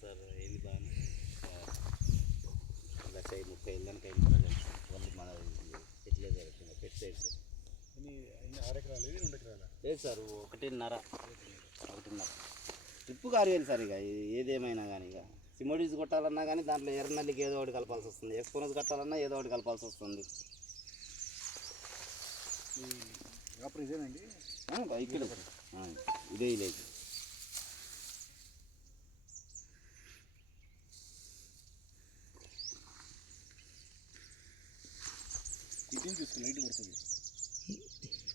Sir ఏంది బాగా 1,30,000 దానికి అయింది ఓన్లీ మన ఫెర్టిలైజర్ పెస్టిసైడ్స్. 6 ఎకరాలు 2 ఎకరాలు లేదు సార్, 1.5 ట్రిప్పు 6,000 సార్. ఇక ఏదేమైనా కానీ ఇక సిమోడీస్ కొట్టాలన్నా కానీ దాంట్లో ఎర్రనల్లికి ఏదో ఒకటి కలపాల్సి వస్తుంది, ఎక్స్పోనస్ కట్టాలన్నా ఏదో ఒకటి కలపాల్సి వస్తుంది. అప్పుడు ఇదేనండి ఇక్కడ ఇదే విలేజ్. ఇటీని తీసుకు లైట్ పడుతుంది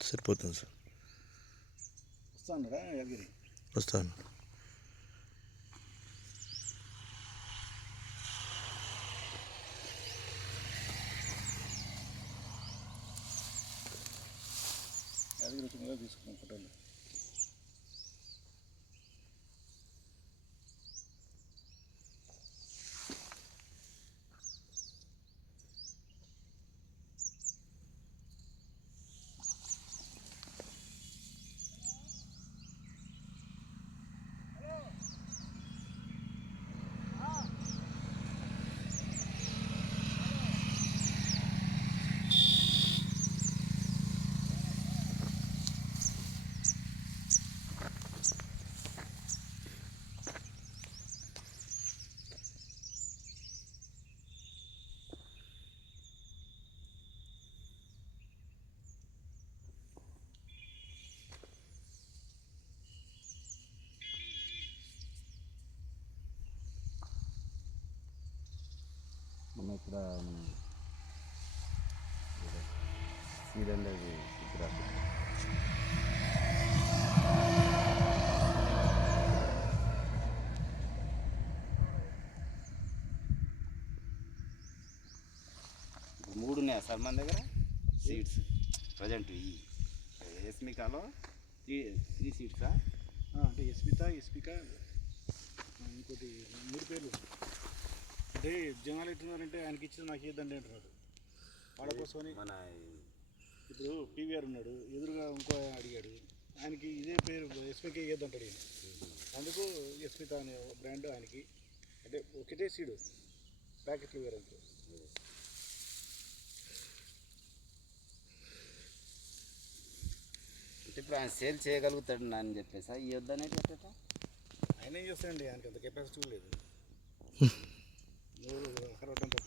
సరిపోతుంది సార్. వస్తాను యాదగిరి వస్తాను. యాదగిరి వచ్చి మొదలు తీసుకున్నాం ఫోటోలు. మనం ఇక్కడ సీడ్ అనేది ఇక్కడ మూడు ఉన్నాయా సార్ మన దగ్గర సీడ్స్ ప్రజెంట్. ఈ ఎస్మికాలో 3 సీడ్సా? అంటే ఎస్పిక ఇంకోటి 3 పేర్లు. అంటే జనాలు ఎట్టున్నారంటే ఆయనకి ఇచ్చిన నాకు ఇద్దండి అంటున్నాడు వాడకోసమని. మన ఇప్పుడు పీవీఆర్ ఉన్నాడు, ఎదురుగా ఇంకో అడిగాడు, ఆయనకి ఇదే పేరు ఎస్మికే ఇద్దంటాడు ఈయన. అందుకు ఎస్మిత అనే బ్రాండ్ ఆయనకి. అంటే ఒకటే సీడు ప్యాకెట్లు వేరే. ఇప్పుడు ఆయన సేల్ చేయగలుగుతాడు అని చెప్పేసి ఈ వద్దనే చెప్పేట ఆయన ఏం చేస్తాడండి, ఆయనకి అంత కెపాసిటీ లేదు. 160 తప్పు